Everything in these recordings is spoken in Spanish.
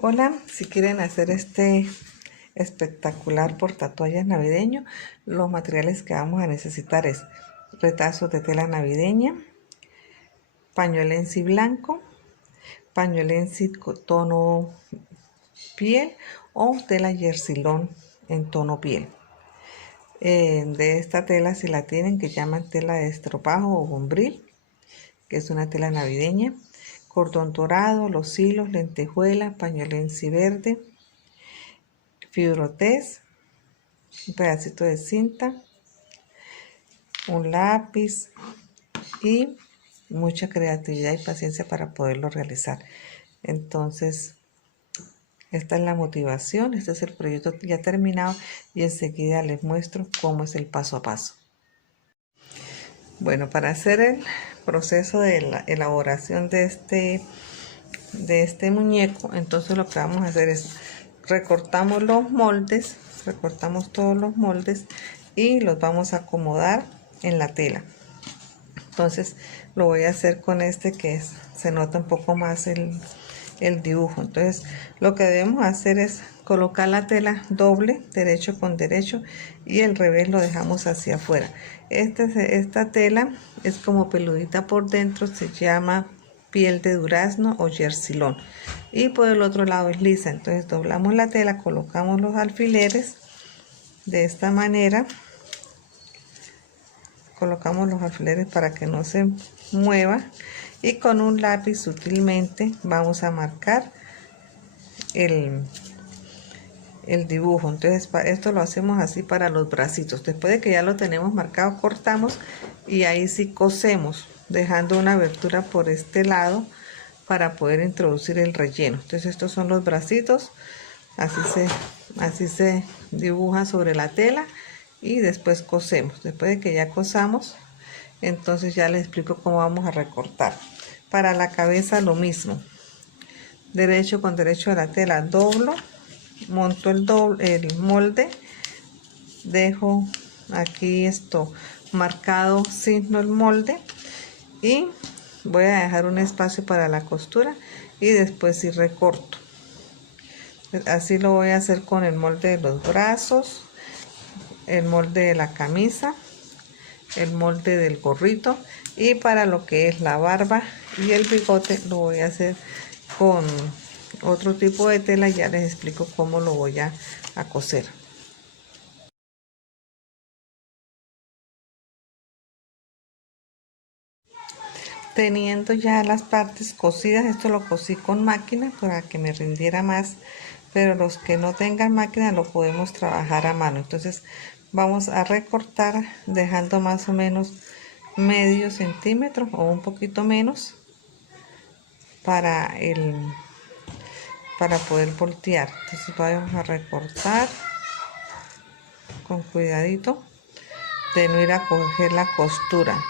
Hola, si quieren hacer este espectacular portatoallas navideño, los materiales que vamos a necesitar es retazos de tela navideña, pañolensi blanco, pañolensi tono piel o tela yersilón en tono piel. De esta tela, si la tienen, que llaman tela de estropajo o bombril, que es una tela navideña, cordón dorado, los hilos, lentejuela, pañolensi verde, fibrotés, un pedacito de cinta, un lápiz y mucha creatividad y paciencia para poderlo realizar. Entonces, esta es la motivación, este es el proyecto ya terminado y enseguida les muestro cómo es el paso a paso. Bueno, para hacer el proceso de la elaboración de este muñeco, entonces lo que vamos a hacer es recortamos los moldes, recortamos todos los moldes y los vamos a acomodar en la tela. Entonces lo voy a hacer con este que se nota un poco más el dibujo. Entonces lo que debemos hacer es colocar la tela doble, derecho con derecho, y el revés lo dejamos hacia afuera. Esta tela es como peludita por dentro, se llama piel de durazno o yersilón, y por el otro lado es lisa. Entonces doblamos la tela, colocamos los alfileres de esta manera, colocamos los alfileres para que no se mueva, y con un lápiz sutilmente vamos a marcar el dibujo. Entonces esto lo hacemos así para los bracitos. Después de que ya lo tenemos marcado, cortamos y ahí sí cosemos, dejando una abertura por este lado para poder introducir el relleno. Entonces estos son los bracitos, así se dibuja sobre la tela y después cosemos. Después de que ya cosamos, entonces ya les explico cómo vamos a recortar. Para la cabeza lo mismo, derecho con derecho de la tela, doblo, monto el molde, dejo aquí esto marcado, signo el molde y voy a dejar un espacio para la costura y después sí recorto. Así lo voy a hacer con el molde de los brazos, el molde de la camisa, el molde del gorrito, y para lo que es la barba y el bigote lo voy a hacer con otro tipo de tela. Ya les explico cómo lo voy a coser. Teniendo ya las partes cosidas, esto lo cosí con máquina para que me rindiera más, pero los que no tengan máquina lo podemos trabajar a mano. Entonces vamos a recortar dejando más o menos medio centímetro o un poquito menos para poder voltear. Entonces vamos a recortar con cuidadito de no ir a coger la costura.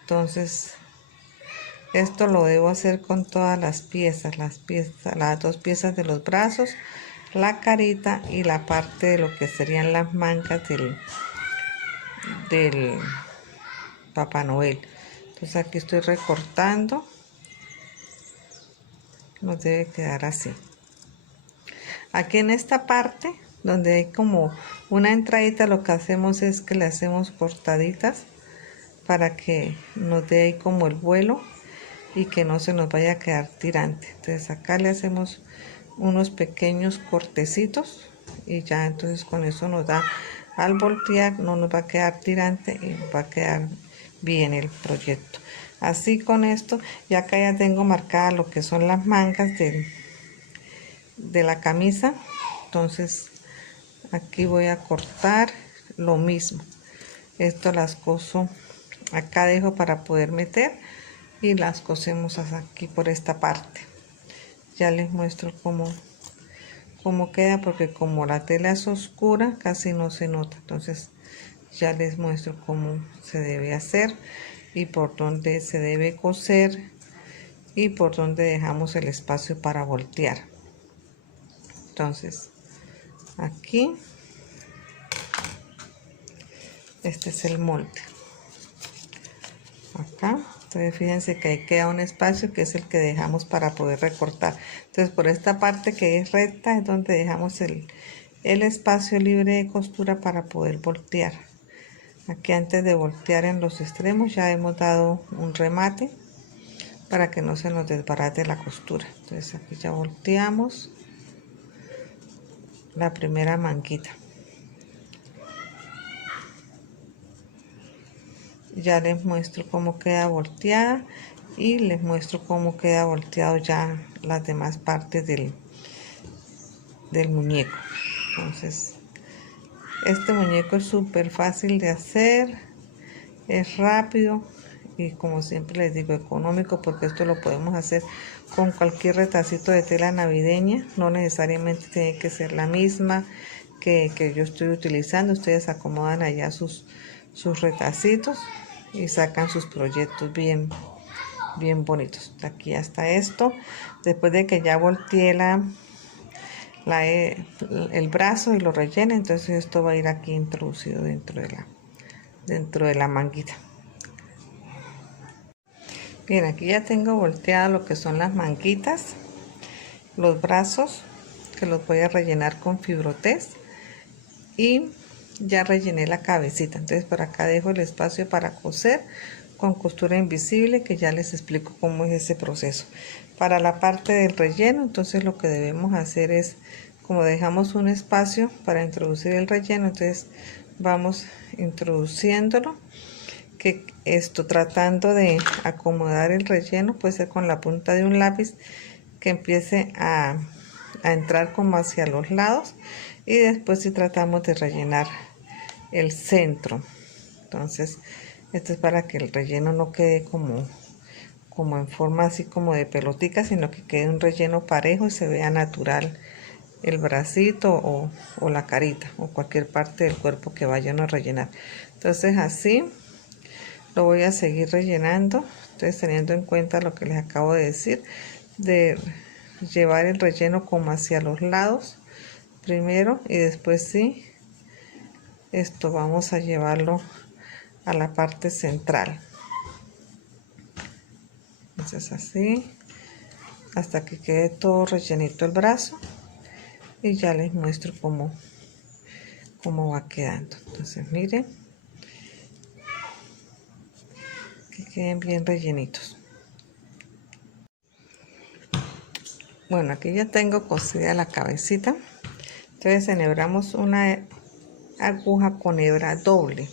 Entonces esto lo debo hacer con todas las piezas, las dos piezas de los brazos, la carita y la parte de lo que serían las mangas del Papá Noel. Entonces aquí estoy recortando, nos debe quedar así. Aquí en esta parte donde hay como una entradita, lo que hacemos es que le hacemos cortaditas para que nos dé ahí como el vuelo y que no se nos vaya a quedar tirante. Entonces acá le hacemos unos pequeños cortecitos y ya, entonces con eso nos da, al voltear no nos va a quedar tirante y va a quedar bien el proyecto. Así con esto, y acá ya tengo marcada lo que son las mangas de la camisa. Entonces aquí voy a cortar lo mismo. Esto las coso, acá dejo para poder meter y las cosemos aquí por esta parte. Ya les muestro cómo queda, porque como la tela es oscura casi no se nota. Entonces ya les muestro cómo se debe hacer y por dónde se debe coser y por dónde dejamos el espacio para voltear. Entonces aquí este es el molde. Acá Entonces fíjense que ahí queda un espacio que es el que dejamos para poder recortar. Entonces por esta parte que es recta es donde dejamos el espacio libre de costura para poder voltear. Aquí antes de voltear en los extremos ya hemos dado un remate para que no se nos desbarate la costura. Entonces aquí ya volteamos la primera manguita. Ya les muestro cómo queda volteada y les muestro cómo queda volteado ya las demás partes del muñeco. Entonces este muñeco es súper fácil de hacer, es rápido y, como siempre les digo, económico, porque esto lo podemos hacer con cualquier retacito de tela navideña. No necesariamente tiene que ser la misma que yo estoy utilizando. Ustedes acomodan allá sus retacitos y sacan sus proyectos bien bonitos. Aquí hasta esto, después de que ya volteé el brazo y lo rellene, entonces esto va a ir aquí introducido dentro de la manguita. Bien, aquí ya tengo volteado lo que son las manguitas, los brazos, que los voy a rellenar con fibrotés, y ya rellené la cabecita. Entonces por acá dejo el espacio para coser con costura invisible, que ya les explico cómo es ese proceso. Para la parte del relleno, entonces lo que debemos hacer es, como dejamos un espacio para introducir el relleno, entonces vamos introduciéndolo, que esto tratando de acomodar el relleno, puede ser con la punta de un lápiz, que empiece a entrar como hacia los lados, y después si tratamos de rellenar el centro. Entonces esto es para que el relleno no quede como en forma así como de pelotica, sino que quede un relleno parejo y se vea natural el bracito o la carita o cualquier parte del cuerpo que vayan a rellenar. Entonces así lo voy a seguir rellenando. Entonces, teniendo en cuenta lo que les acabo de decir, de llevar el relleno como hacia los lados primero, y después sí, esto vamos a llevarlo a la parte central. Entonces así, hasta que quede todo rellenito el brazo, y ya les muestro cómo va quedando. Entonces miren, que queden bien rellenitos. Bueno, aquí ya tengo cosida la cabecita. Entonces enhebramos una aguja con hebra doble.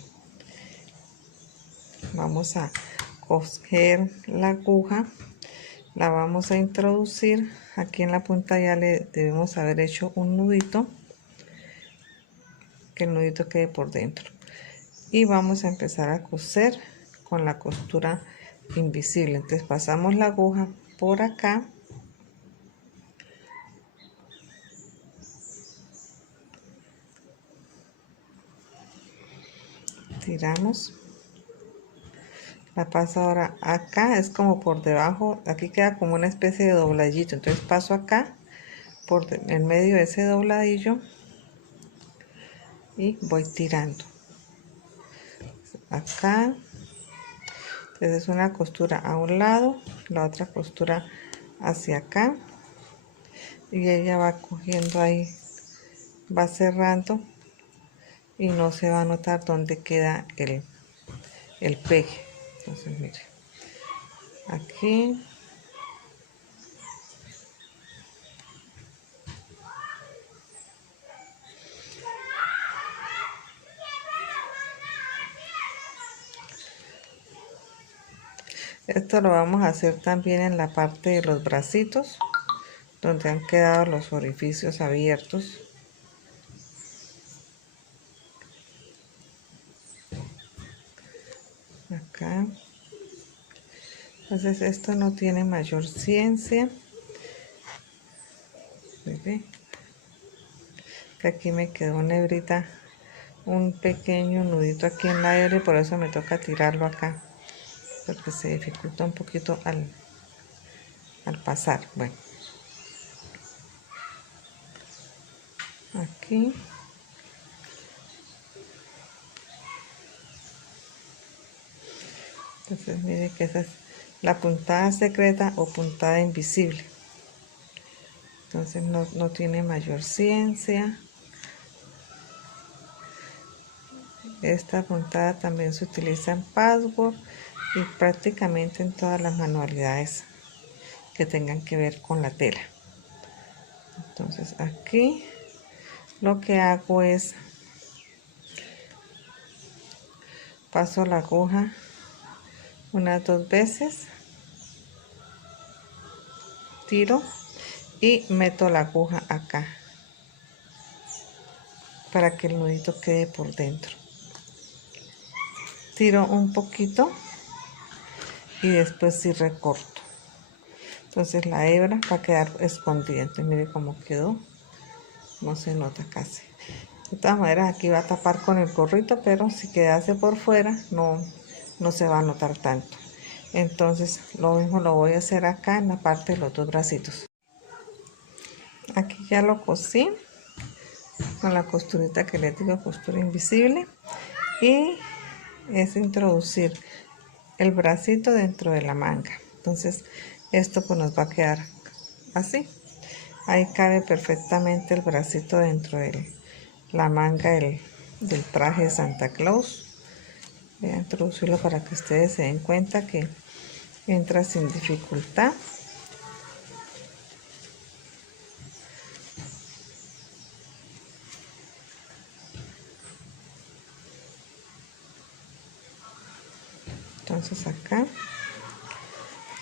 Vamos a coger la aguja, la vamos a introducir aquí en la punta. Ya le debemos haber hecho un nudito, que el nudito quede por dentro, y vamos a empezar a coser con la costura invisible. Entonces pasamos la aguja por acá, tiramos, la paso ahora acá, es como por debajo, aquí queda como una especie de dobladillo. Entonces paso acá por en medio de ese dobladillo y voy tirando acá. Entonces es una costura a un lado, la otra costura hacia acá, y ella va cogiendo ahí, va cerrando, y no se va a notar dónde queda el pegue. Entonces mire, aquí esto lo vamos a hacer también en la parte de los bracitos, donde han quedado los orificios abiertos. Acá. Entonces esto no tiene mayor ciencia. ¿Ve? Que aquí me quedó una hebrita, un pequeño nudito aquí en la hebra, y por eso me toca tirarlo acá, porque se dificulta un poquito al pasar. Bueno, aquí entonces mire que esa es la puntada secreta o puntada invisible. Entonces no tiene mayor ciencia. Esta puntada también se utiliza en patchwork y prácticamente en todas las manualidades que tengan que ver con la tela. Entonces aquí lo que hago es paso la aguja unas 2 veces, tiro y meto la aguja acá para que el nudito quede por dentro. Tiro un poquito y después sí recorto. Entonces la hebra va a quedar escondida. Entonces mire cómo quedó. No se nota casi. De todas maneras aquí va a tapar con el gorrito, pero si quedase por fuera no se va a notar tanto. Entonces lo mismo lo voy a hacer acá en la parte de los 2 bracitos. Aquí ya lo cosí con la costurita que les digo, costura invisible, y es introducir el bracito dentro de la manga. Entonces esto pues nos va a quedar así. Ahí cabe perfectamente el bracito dentro de la manga del traje de Santa Claus. Voy a introducirlo para que ustedes se den cuenta que entra sin dificultad. Entonces acá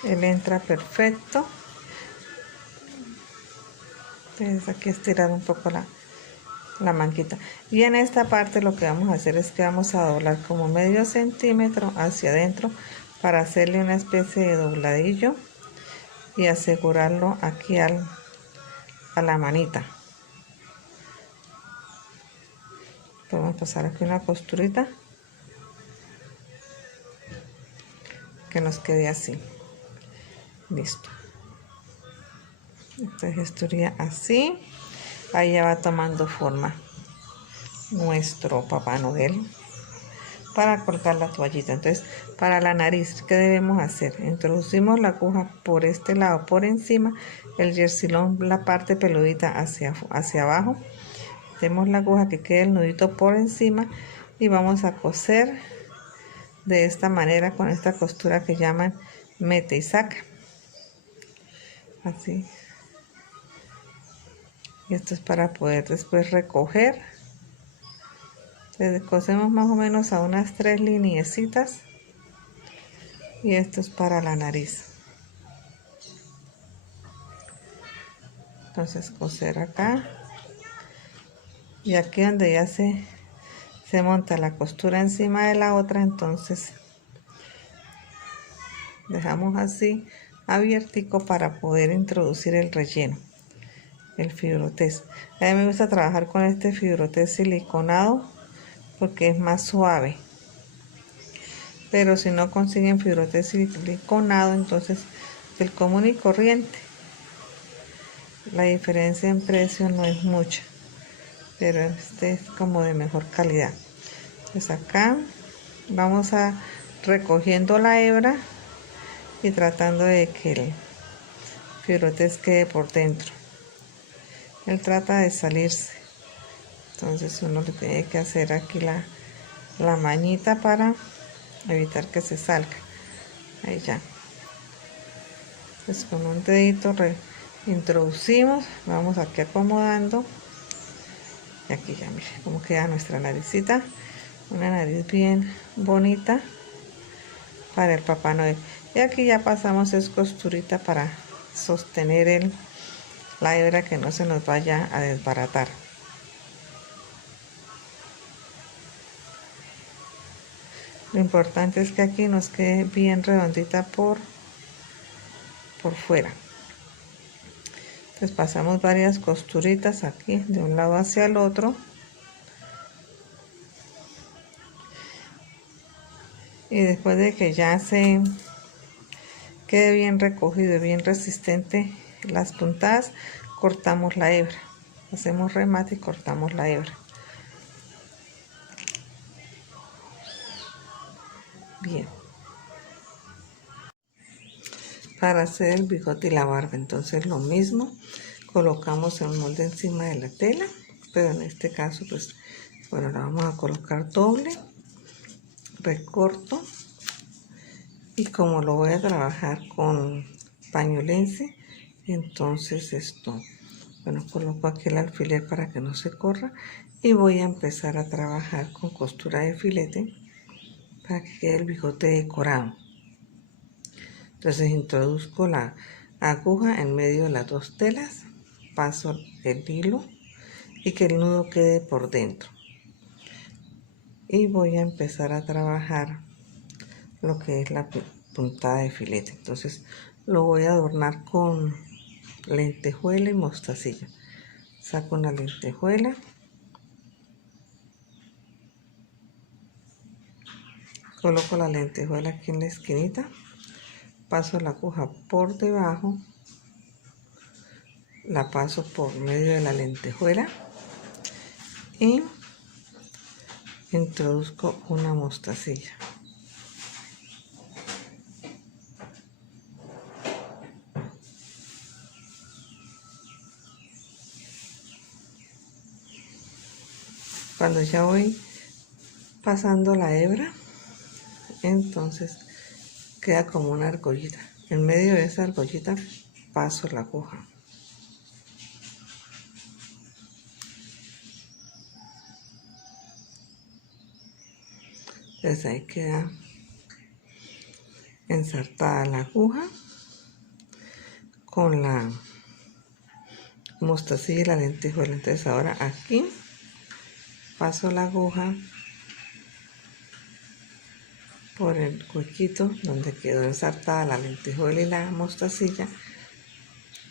él entra perfecto. Entonces aquí estirar un poco la manguita, y en esta parte lo que vamos a hacer es que vamos a doblar como medio centímetro hacia adentro para hacerle una especie de dobladillo y asegurarlo aquí a la manita. Podemos pasar aquí una costurita que nos quede así. Listo. Entonces estaría así. Ahí ya va tomando forma nuestro Papá Noel para colgar la toallita. Entonces para la nariz, ¿qué debemos hacer? Introducimos la aguja por este lado, por encima, el yersilón, la parte peludita hacia abajo. Metemos la aguja que quede el nudito por encima y vamos a coser de esta manera con esta costura que llaman mete y saca. Así. Y esto es para poder después recoger. Entonces cosemos más o menos a unas 3 lineecitas. Y esto es para la nariz. Entonces coser acá. Y aquí donde ya se monta la costura encima de la otra, entonces dejamos así abiertico para poder introducir el relleno, el fibrotés. A mí me gusta trabajar con este fibrotés siliconado porque es más suave, pero si no consiguen fibrotés siliconado, entonces el común y corriente. La diferencia en precio no es mucha, pero este es como de mejor calidad. Pues acá vamos a recogiendo la hebra y tratando de que el fibrotés quede por dentro. Él trata de salirse, entonces uno le tiene que hacer aquí la mañita para evitar que se salga. Ahí ya. Pues con un dedito introducimos, vamos aquí acomodando, y aquí ya mire cómo queda nuestra naricita, una nariz bien bonita para el Papá Noel. Y aquí ya pasamos es costurita para sostener la hebra, que no se nos vaya a desbaratar. Lo importante es que aquí nos quede bien redondita por fuera. Entonces pasamos varias costuritas aquí de un lado hacia el otro. Y después de que ya se quede bien recogido y bien resistente las puntadas, cortamos la hebra. Hacemos remate y cortamos la hebra. Bien. para hacer el bigote y la barba. Entonces lo mismo, colocamos el molde encima de la tela, pero en este caso pues bueno, la vamos a colocar doble, recorto, y como lo voy a trabajar con pañolense, entonces bueno, coloco aquí el alfiler para que no se corra y voy a empezar a trabajar con costura de filete para que quede el bigote decorado. Entonces introduzco la aguja en medio de las dos telas, paso el hilo y que el nudo quede por dentro, y voy a empezar a trabajar lo que es la puntada de filete. Entonces lo voy a adornar con lentejuela y mostacilla. Saco una lentejuela, coloco la lentejuela aquí en la esquinita, paso la aguja por debajo, la paso por medio de la lentejuela y introduzco una mostacilla. Cuando ya voy pasando la hebra, entonces queda como una argollita. En medio de esa argollita paso la aguja. Entonces ahí queda ensartada la aguja con la mostacilla y la lentejuela. Entonces ahora aquí paso la aguja por el huequito donde quedó ensartada la lentejuela y la mostacilla,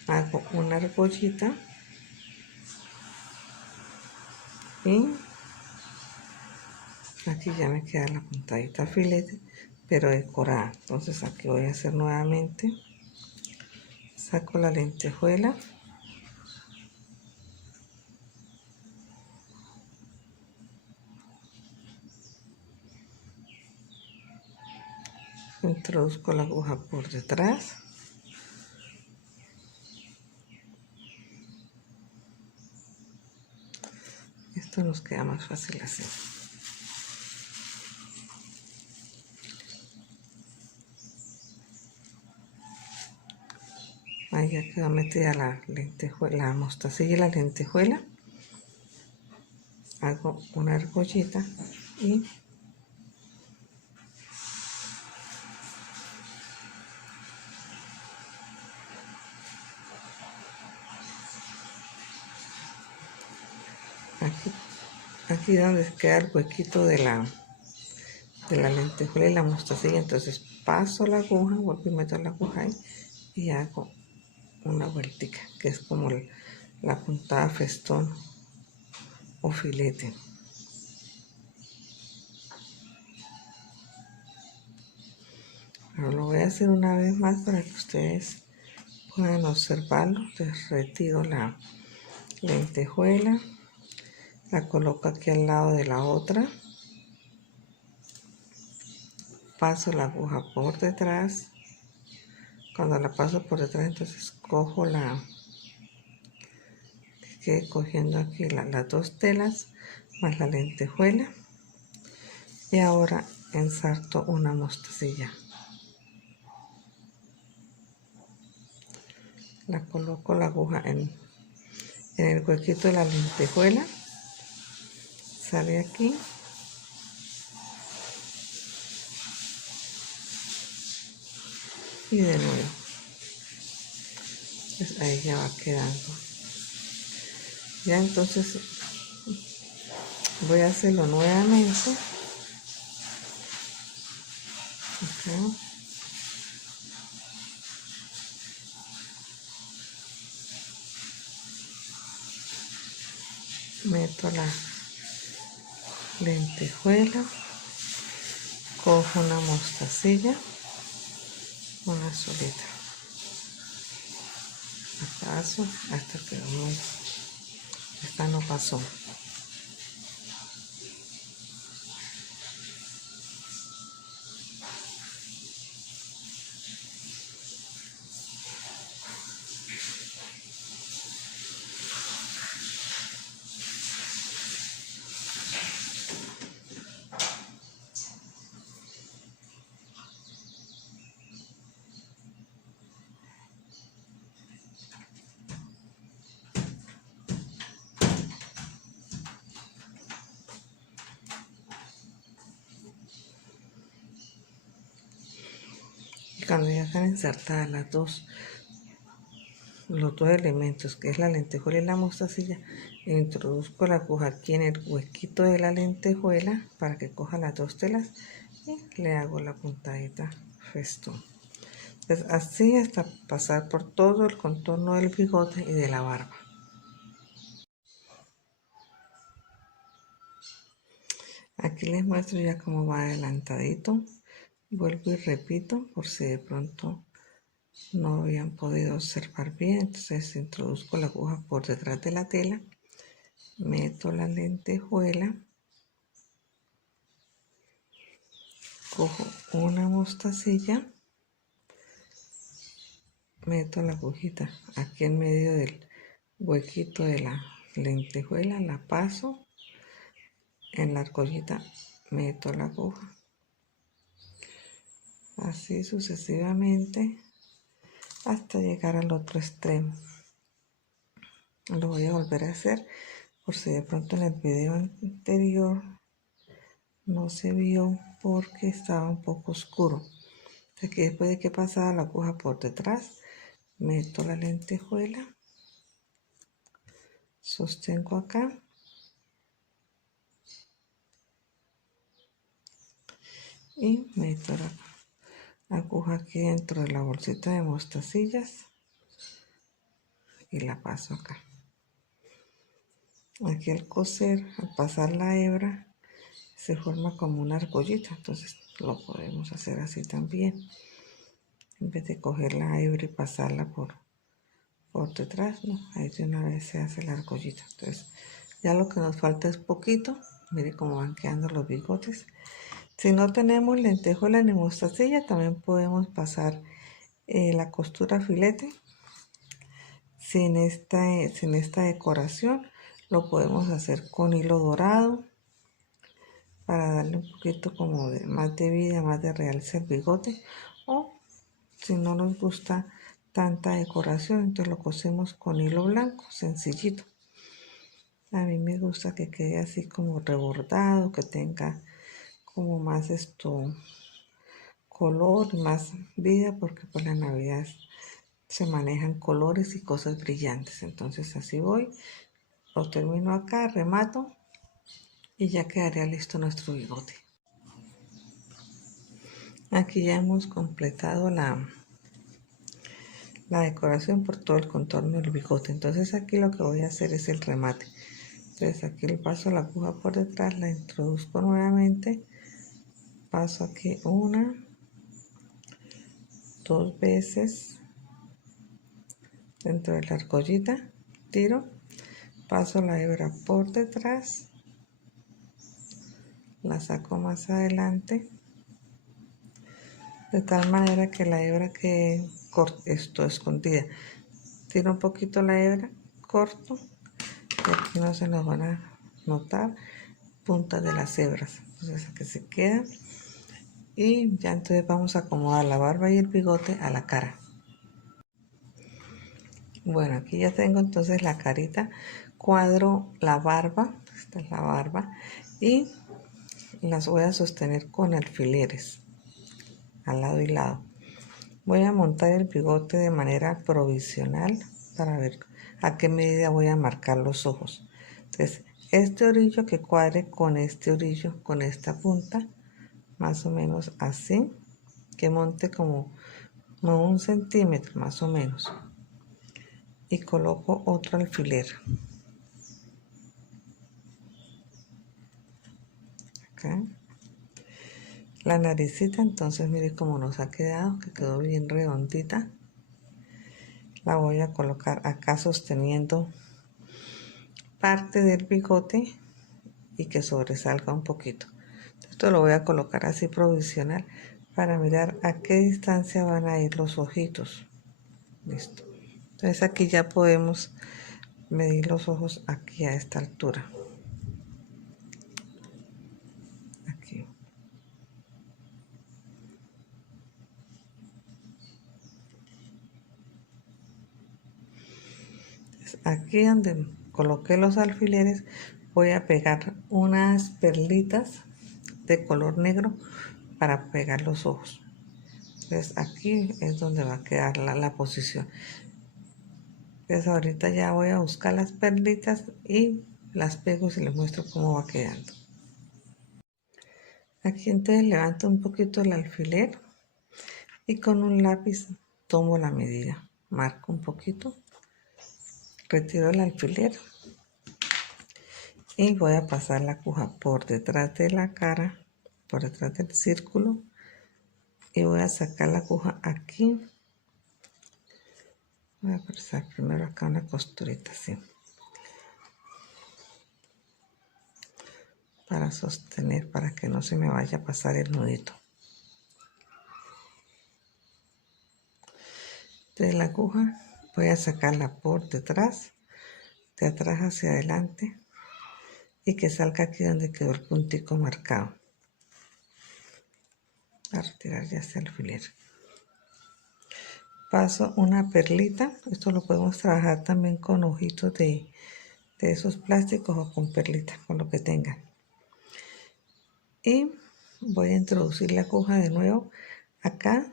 hago una argollita y aquí ya me queda la puntadita filete pero decorada. Entonces aquí voy a hacer nuevamente, saco la lentejuela, introduzco la aguja por detrás, esto nos queda más fácil así. Ahí ya quedó metida la lentejuela, la mostacilla y la lentejuela. Hago una argollita y aquí donde queda el huequito de la lentejuela y la mostacilla, entonces paso la aguja, vuelvo y meto la aguja ahí y hago una vueltica que es como la puntada festón o filete. Pero lo voy a hacer una vez más para que ustedes puedan observarlo. Entonces retiro la lentejuela, la coloco aquí al lado de la otra, paso la aguja por detrás. Cuando la paso por detrás, entonces cojo que cogiendo aquí las dos telas más la lentejuela y ahora ensarto una mostacilla. La coloco la aguja en el huequito de la lentejuela, sale aquí y de nuevo, pues ahí ya va quedando. Ya entonces voy a hacerlo nuevamente acá. Meto la lentejuela, cojo una mostacilla, una solita, la paso hasta que no, esta no pasó. Cuando ya están insertadas los dos elementos, que es la lentejuela y la mostacilla, introduzco la aguja aquí en el huequito de la lentejuela para que coja las dos telas y le hago la puntadita festón. Entonces, así hasta pasar por todo el contorno del bigote y de la barba. Aquí les muestro ya cómo va adelantadito. Vuelvo y repito por si de pronto no habían podido observar bien. Entonces introduzco la aguja por detrás de la tela, meto la lentejuela, cojo una mostacilla, meto la agujita aquí en medio del huequito de la lentejuela, la paso en la argollita, meto la aguja, así sucesivamente hasta llegar al otro extremo. Lo voy a volver a hacer por si de pronto en el video anterior no se vio porque estaba un poco oscuro. Aquí después de que pasaba la aguja por detrás, meto la lentejuela, sostengo acá y meto la aguja aquí dentro de la bolsita de mostacillas y la paso acá. Aquí al coser, al pasar la hebra, se forma como una argollita, entonces lo podemos hacer así también. En vez de coger la hebra y pasarla por detrás, no, ahí de una vez se hace la argollita. Entonces ya lo que nos falta es poquito. Mire cómo van quedando los bigotes. Si no tenemos lentejuela ni mostacilla, también podemos pasar la costura filete sin esta decoración. Lo podemos hacer con hilo dorado para darle un poquito como más de vida, más de realce al bigote. O si no nos gusta tanta decoración, entonces lo cosemos con hilo blanco, sencillito. A mí me gusta que quede así como rebordado, que tenga como más color, más vida, porque por la Navidad se manejan colores y cosas brillantes. Entonces así voy, lo termino acá, remato y ya quedaría listo nuestro bigote. Aquí ya hemos completado la decoración por todo el contorno del bigote. Entonces aquí lo que voy a hacer es el remate. Entonces aquí le paso la aguja por detrás, la introduzco nuevamente, paso aquí una, dos veces dentro de la argollita, tiro, paso la hebra por detrás, la saco más adelante, de tal manera que la hebra quede escondida. Tiro un poquito la hebra, corto, y aquí no se nos van a notar puntas de las hebras. Entonces aquí se queda. Y ya entonces vamos a acomodar la barba y el bigote a la cara. Bueno, aquí ya tengo entonces la carita. Cuadro la barba, esta es la barba, y las voy a sostener con alfileres al lado y lado. Voy a montar el bigote de manera provisional para ver a qué medida voy a marcar los ojos. Entonces, este orillo que cuadre con este orillo, con esta punta, más o menos así, que monte como 1 centímetro más o menos, y coloco otro alfiler acá. La naricita, entonces mire cómo nos ha quedado, que quedó bien redondita. La voy a colocar acá sosteniendo parte del bigote y que sobresalga un poquito. Esto lo voy a colocar así provisional para mirar a qué distancia van a ir los ojitos. Listo. Entonces aquí ya podemos medir los ojos aquí a esta altura. Aquí. Aquí donde coloqué los alfileres voy a pegar unas perlitas de color negro para pegar los ojos. Entonces aquí es donde va a quedar la posición. Entonces ahorita ya voy a buscar las perlitas y las pego y les muestro cómo va quedando. Aquí entonces levanto un poquito el alfiler y con un lápiz tomo la medida. Marco un poquito, retiro el alfiler y voy a pasar la aguja por detrás de la cara, por detrás del círculo, y voy a sacar la aguja aquí. Voy a pasar primero acá una costurita así para sostener, para que no se me vaya a pasar el nudito. De la aguja voy a sacarla por detrás, de atrás hacia adelante, y que salga aquí donde quedó el puntico marcado. A retirar ya este alfiler. Paso una perlita. Esto lo podemos trabajar también con ojitos de esos plásticos o con perlitas, con lo que tengan. Y voy a introducir la aguja de nuevo acá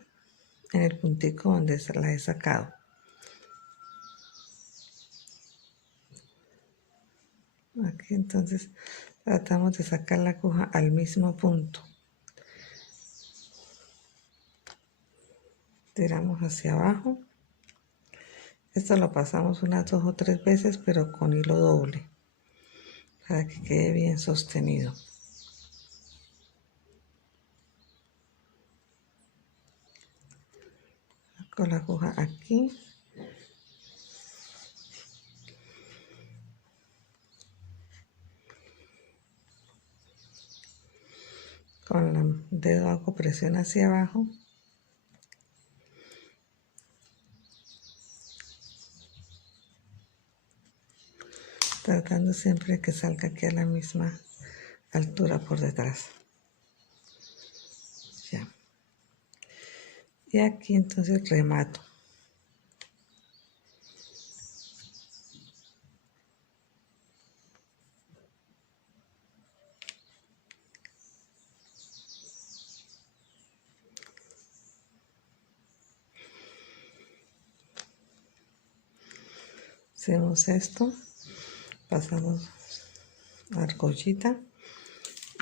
en el puntico donde la he sacado. Aquí entonces tratamos de sacar la aguja al mismo punto. Tiramos hacia abajo. Esto lo pasamos unas 2 o 3 veces, pero con hilo doble, para que quede bien sostenido. Saco la aguja aquí. Con el dedo hago presión hacia abajo. Tratando siempre que salga aquí a la misma altura por detrás. Ya. Y aquí entonces remato. Hacemos esto, pasamos argollita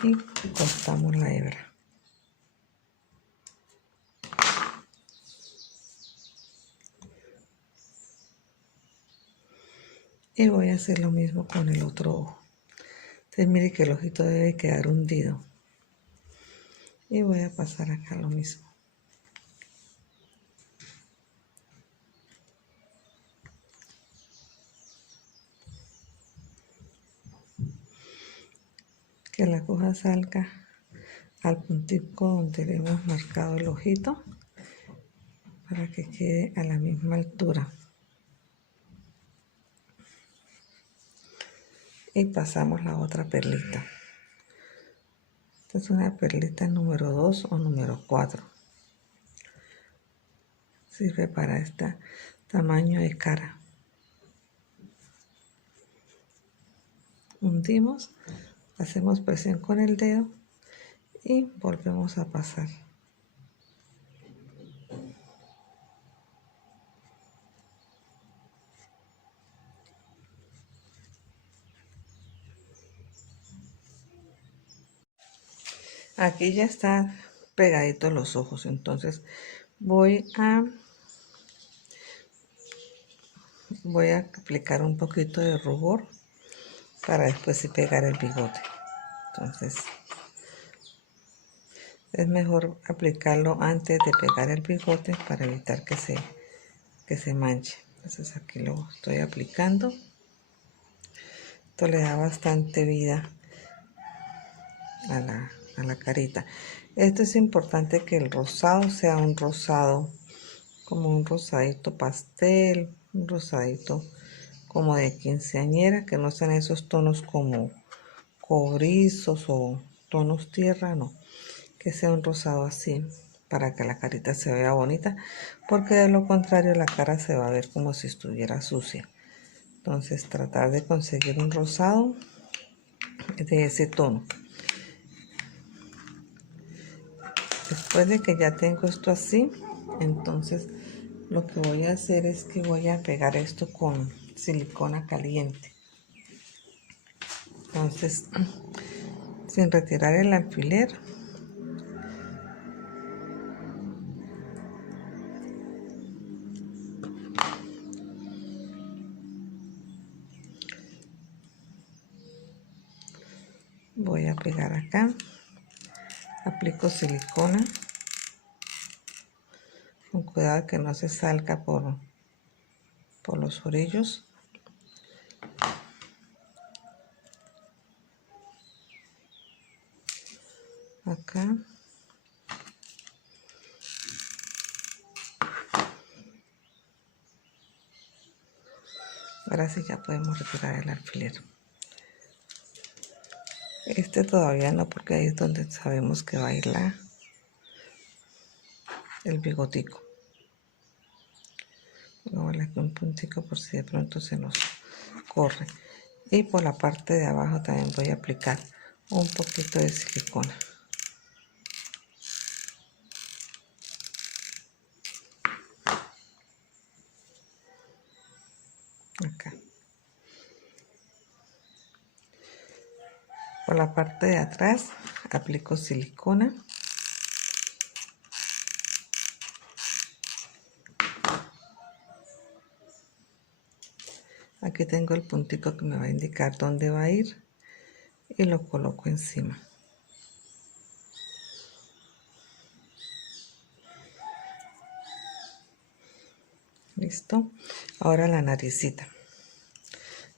y cortamos la hebra. Y voy a hacer lo mismo con el otro ojo. Entonces mire que el ojito debe quedar hundido. Y voy a pasar acá lo mismo. Que la aguja salga al puntico donde le hemos marcado el ojito, para que quede a la misma altura. Y pasamos la otra perlita. Esta es una perlita número 2 o número 4. Sirve para este tamaño de cara. Hundimos, hacemos presión con el dedo y volvemos a pasar. Aquí ya están pegaditos los ojos, entonces voy a aplicar un poquito de rubor para después sí pegar el bigote. Entonces es mejor aplicarlo antes de pegar el bigote para evitar que se manche. Entonces aquí lo estoy aplicando. Esto le da bastante vida a la carita. Esto es importante que el rosado sea un rosado, como un rosadito pastel, un rosadito como de quinceañera, que no sean esos tonos como cobrizos o tonos tierra, no, que sea un rosado así para que la carita se vea bonita, porque de lo contrario la cara se va a ver como si estuviera sucia. Entonces tratar de conseguir un rosado de ese tono. Después de que ya tengo esto así, entonces lo que voy a hacer es que voy a pegar esto con silicona caliente. Entonces, sin retirar el alfiler, voy a pegar acá, aplico silicona, con cuidado que no se salga por los orillos. Acá. Ahora sí ya podemos retirar el alfiler. Este todavía no, porque ahí es donde sabemos que va a ir el bigotico. Vamos a darle un puntico por si de pronto se nos corre. Y por la parte de abajo también voy a aplicar un poquito de silicona. Acá. Por la parte de atrás aplico silicona. Aquí tengo el puntico que me va a indicar dónde va a ir y lo coloco encima. Listo. Ahora la naricita.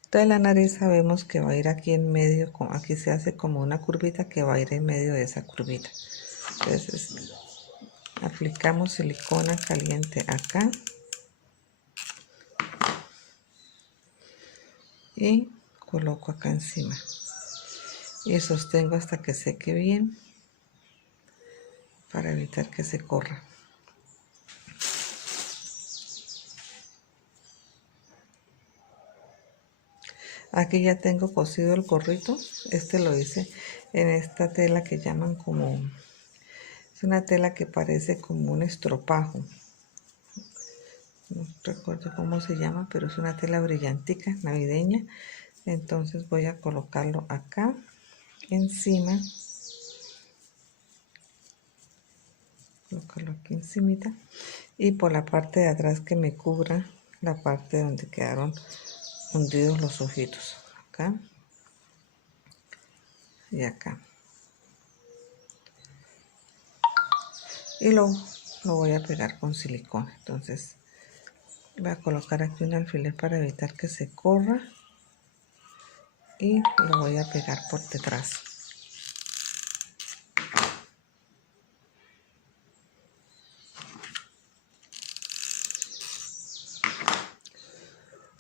Entonces la nariz sabemos que va a ir aquí en medio, aquí se hace como una curvita que va a ir en medio de esa curvita. Entonces aplicamos silicona caliente acá y coloco acá encima y sostengo hasta que seque bien para evitar que se corra. Aquí ya tengo cosido el gorrito. Este lo hice en esta tela que llaman como, es una tela que parece como un estropajo, no recuerdo cómo se llama, pero es una tela brillantica navideña. Entonces voy a colocarlo acá encima, colocarlo aquí encimita, y por la parte de atrás que me cubra la parte donde quedaron hundidos los ojitos, acá y acá, y lo voy a pegar con silicona. Entonces voy a colocar aquí un alfiler para evitar que se corra y lo voy a pegar por detrás.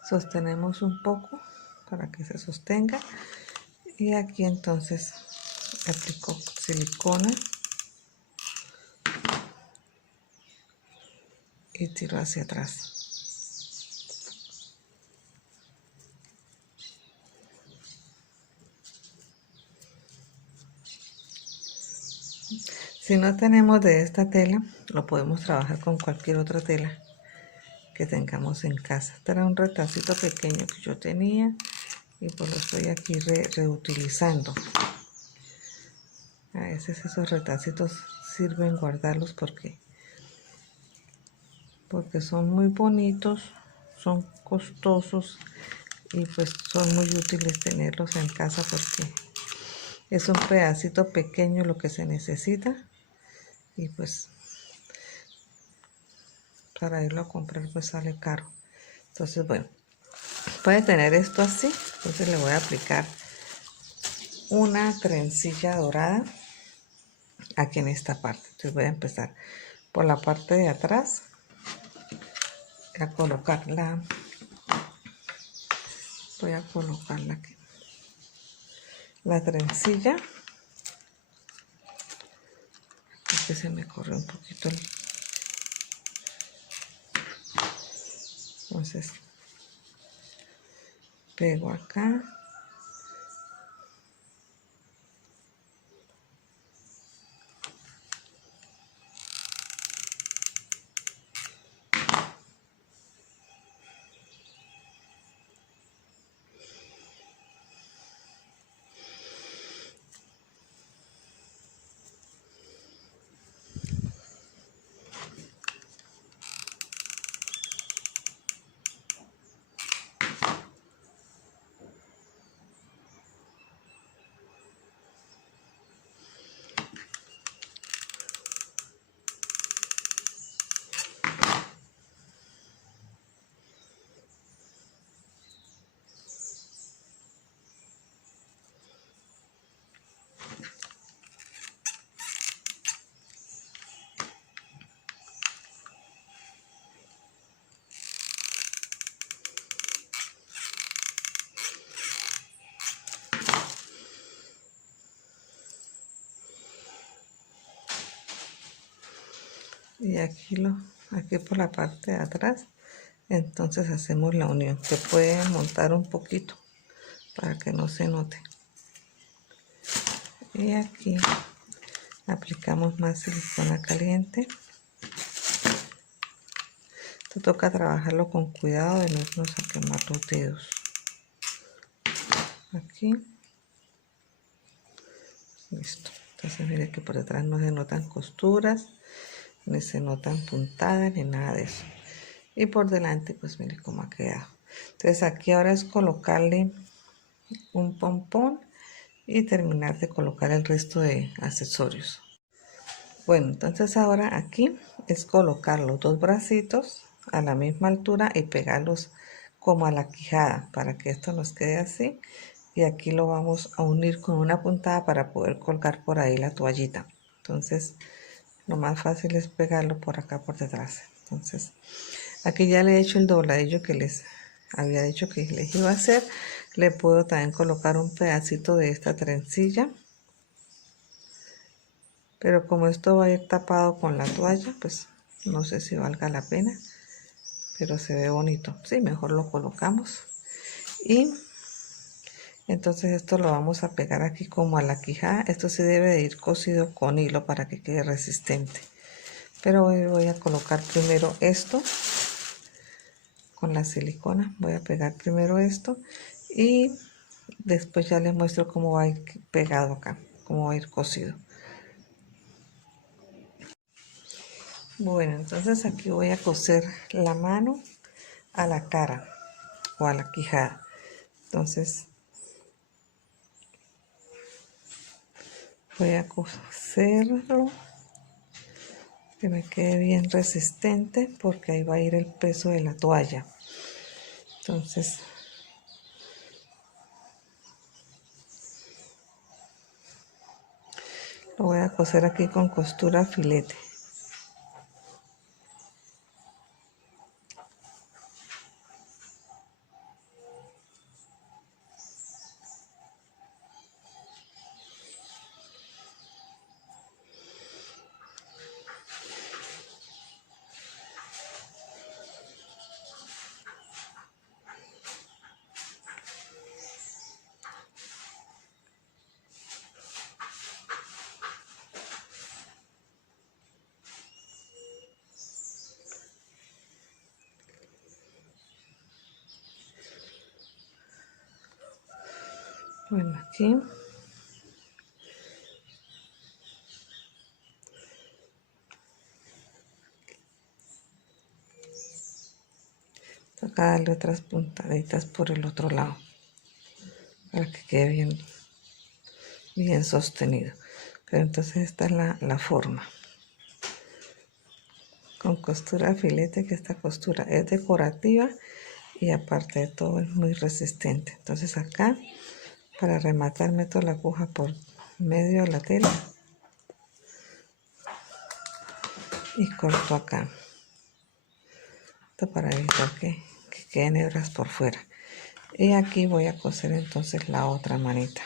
Sostenemos un poco para que se sostenga y aquí entonces aplico silicona y tiro hacia atrás. Si no tenemos de esta tela, lo podemos trabajar con cualquier otra tela que tengamos en casa. Este era un retacito pequeño que yo tenía y pues lo estoy aquí reutilizando. A veces esos retacitos sirven guardarlos porque son muy bonitos, son costosos y pues son muy útiles tenerlos en casa porque es un pedacito pequeño lo que se necesita y pues para irlo a comprar pues sale caro. Entonces bueno, puede tener esto así. Entonces le voy a aplicar una trencilla dorada aquí en esta parte. Entonces voy a empezar por la parte de atrás a colocarla. Voy a colocarla aquí, la trencilla, porque se me corre un poquito entonces pego acá y aquí por la parte de atrás. Entonces hacemos la unión, que puede montar un poquito para que no se note. Y aquí aplicamos más silicona caliente. Esto toca trabajarlo con cuidado de no irnos a quemar los dedos. Aquí. Listo. Entonces mire que por detrás no se notan costuras, ni se notan puntadas, ni nada de eso. Y por delante pues mire cómo ha quedado. Entonces aquí ahora es colocarle un pompón y terminar de colocar el resto de accesorios. Bueno, entonces ahora aquí es colocar los dos bracitos a la misma altura y pegarlos como a la quijada para que esto nos quede así. Y aquí lo vamos a unir con una puntada para poder colgar por ahí la toallita. Entonces lo más fácil es pegarlo por acá por detrás. Entonces aquí ya le he hecho el dobladillo que les había dicho que les iba a hacer. Le puedo también colocar un pedacito de esta trencilla, pero como esto va a ir tapado con la toalla, pues no sé si valga la pena, pero se ve bonito. Sí, mejor lo colocamos. Y entonces esto lo vamos a pegar aquí como a la quijada. Esto sí debe de ir cosido con hilo para que quede resistente, pero voy a colocar primero esto con la silicona. Voy a pegar primero esto y después ya les muestro cómo va a ir pegado acá, cómo va a ir cosido. Bueno, entonces aquí voy a coser la mano a la cara o a la quijada. Entonces voy a coserlo que me quede bien resistente, porque ahí va a ir el peso de la toalla. Entonces lo voy a coser aquí con costura filete. Bueno, aquí toca darle otras puntaditas por el otro lado para que quede bien sostenido. Pero entonces esta es la forma, con costura filete, que esta costura es decorativa y aparte de todo es muy resistente. Entonces acá, para rematar, meto la aguja por medio de la tela y corto acá. Esto para evitar que queden hebras por fuera. Y aquí voy a coser entonces la otra manita.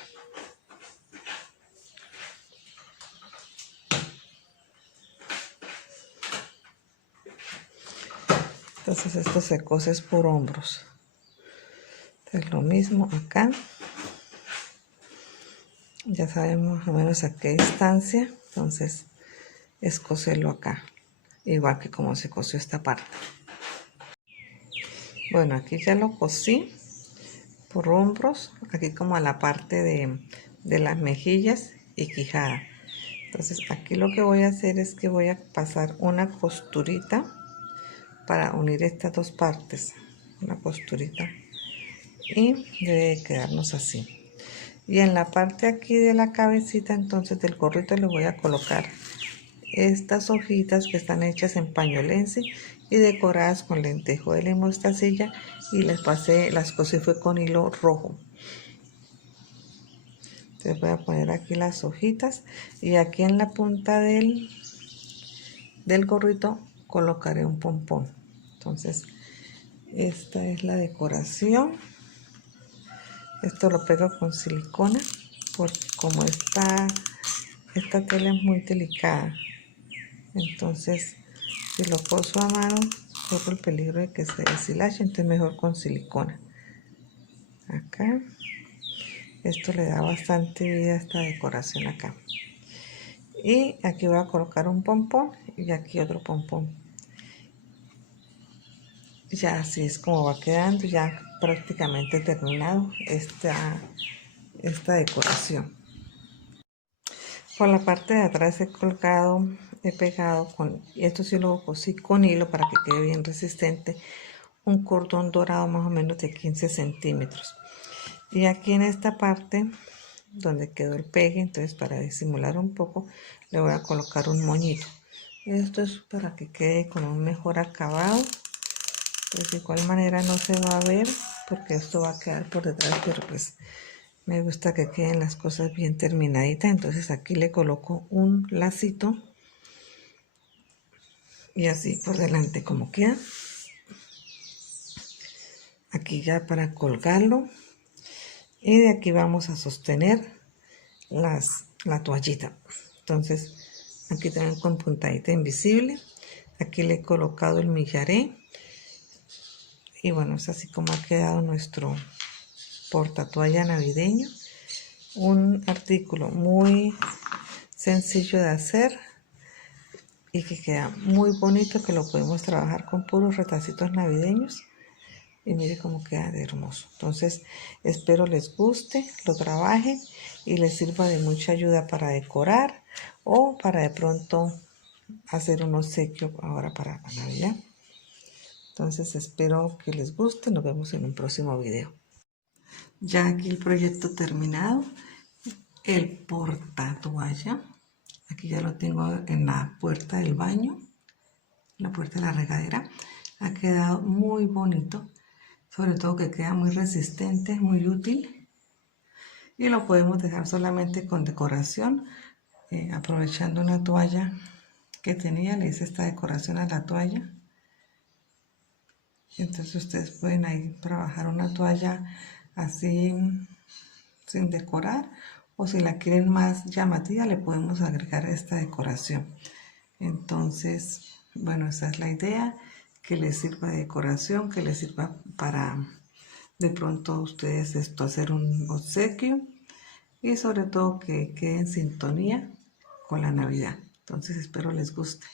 Entonces esto se cose por hombros. Entonces lo mismo acá. Ya sabemos más o menos a qué distancia. Entonces es coserlo acá, igual que como se cosió esta parte. Bueno, aquí ya lo cosí por hombros, aquí como a la parte de las mejillas y quijada. Entonces aquí lo que voy a hacer es que voy a pasar una costurita para unir estas dos partes, una costurita, y debe quedarnos así. Y en la parte aquí de la cabecita, entonces del gorrito, le voy a colocar estas hojitas que están hechas en pañolense y decoradas con lentejuela y mostacilla, y las cosí fue con hilo rojo. Entonces voy a poner aquí las hojitas y aquí en la punta del gorrito colocaré un pompón. Entonces esta es la decoración. Esto lo pego con silicona porque como esta tela es muy delicada, entonces Si lo poso a mano, corro el peligro de que se deshilache, entonces mejor con silicona. Acá. Esto le da bastante vida a esta decoración acá. Y aquí voy a colocar un pompón y aquí otro pompón. Ya así es como va quedando, ya prácticamente terminado esta decoración. Por la parte de atrás he pegado y esto sí lo cosí con hilo para que quede bien resistente, un cordón dorado más o menos de 15 centímetros. Y aquí en esta parte donde quedó el pegue, entonces para disimular un poco le voy a colocar un moñito. Esto es para que quede con un mejor acabado. Pues de igual manera no se va a ver porque esto va a quedar por detrás, pero pues me gusta que queden las cosas bien terminaditas. Entonces aquí le coloco un lacito y así por delante como queda. Aquí ya para colgarlo. Y de aquí vamos a sostener la toallita. Entonces aquí también con puntadita invisible. Aquí le he colocado el millaré. Y bueno, es así como ha quedado nuestro portatoalla navideño. Un artículo muy sencillo de hacer y que queda muy bonito, que lo podemos trabajar con puros retacitos navideños. Y mire cómo queda de hermoso. Entonces espero les guste, lo trabajen y les sirva de mucha ayuda para decorar o para de pronto hacer un obsequio ahora para la Navidad. Entonces espero que les guste. Nos vemos en un próximo video. Ya aquí el proyecto terminado. El portatoalla. Aquí ya lo tengo en la puerta del baño, la puerta de la regadera. Ha quedado muy bonito. Sobre todo que queda muy resistente, muy útil. Y lo podemos dejar solamente con decoración. Aprovechando una toalla que tenía, le hice esta decoración a la toalla. Entonces ustedes pueden ahí trabajar una toalla así sin decorar, o si la quieren más llamativa le podemos agregar esta decoración. Entonces, bueno, esa es la idea, que les sirva de decoración, que les sirva para de pronto a ustedes esto hacer un obsequio y sobre todo que quede en sintonía con la Navidad. Entonces espero les guste.